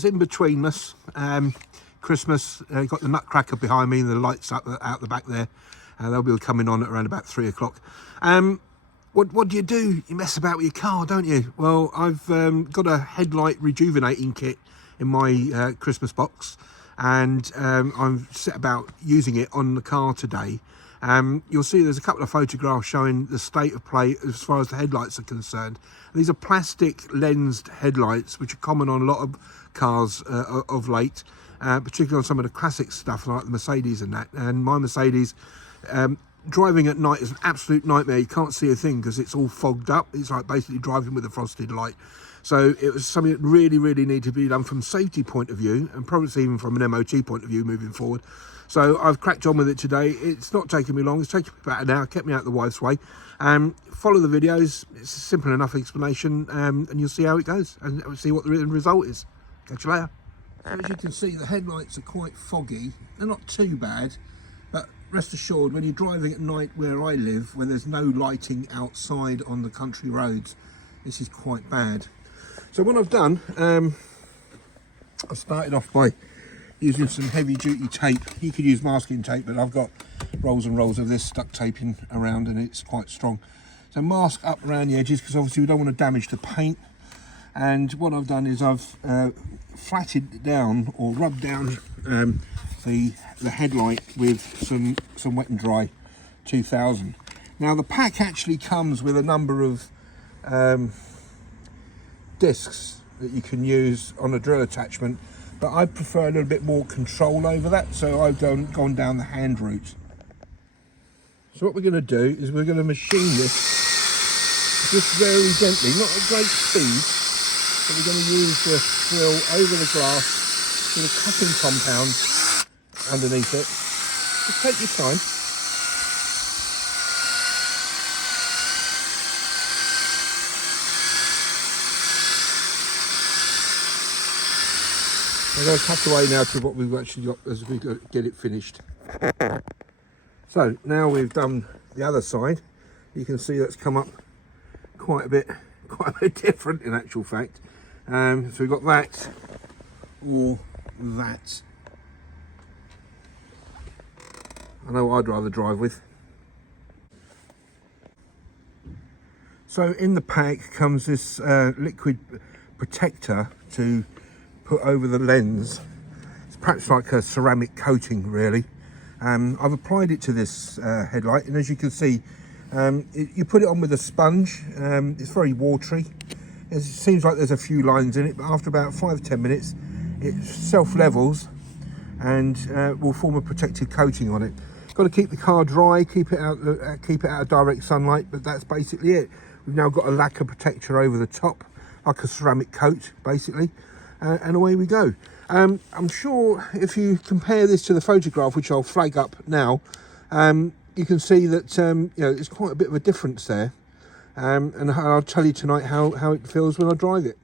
it's in between us. Christmas, got the nutcracker behind me and the lights up out the back there. They'll be coming on at around about 3 o'clock. What do? You mess about with your car, don't you? Well, I've got a headlight rejuvenating kit in my Christmas box, and I'm set about using it on the car today. You'll see there's a couple of photographs showing the state of play as far as the headlights are concerned. These are plastic lensed headlights, which are common on a lot of cars of late, particularly on some of the classic stuff like the Mercedes and that. And my Mercedes, driving at night is an absolute nightmare. You can't see a thing because it's all fogged up. It's like basically driving with a frosted light. So it was something that really needed to be done from a safety point of view, and probably even from an MOT point of view moving forward. So I've cracked on with it today. It's not taking me long. It's taken me about an hour. Kept me out the wife's way. Follow the videos. It's a simple enough explanation, and you'll see how it goes and see what the result is. Catch you later. As you can see, the headlights are quite foggy. They're not too bad, but rest assured, when you're driving at night where I live, where there's no lighting outside on the country roads, this is quite bad. So what I've done, I've started off by using some heavy duty tape. You could use masking tape, but I've got rolls and rolls of this stuck taping around and it's quite strong. So mask up around the edges because obviously we don't want to damage the paint. And what I've done is I've flatted down or rubbed down the headlight with some Wet and Dry 2000. Now the pack actually comes with a number of discs that you can use on a drill attachment, but I prefer a little bit more control over that, so I've gone down the hand route. So what we're going to do is we're going to machine this just very gently, not at great speed, but we're going to use the drill over the glass with a cutting compound underneath it. Just take your time. I'm going to cut away now to what we've actually got as we get it finished. So now we've done the other side. You can see that's come up quite a bit different in actual fact. So we've got that or that. I know what I'd rather drive with. So in the pack comes this liquid protector to put over the lens. It's perhaps like a ceramic coating really. I've applied it to this headlight, and as you can see, you put it on with a sponge. It's very watery. It seems like there's a few lines in it, but after about 5-10 minutes it self-levels and will form a protective coating on it. Got to keep the car dry, keep it out of direct sunlight, but that's basically it. We've now got a lacquer protector over the top, like a ceramic coat basically. And away we go. I'm sure if you compare this to the photograph, which I'll flag up now, you can see that you know, there's quite a bit of a difference there. And I'll tell you tonight how it feels when I drive it.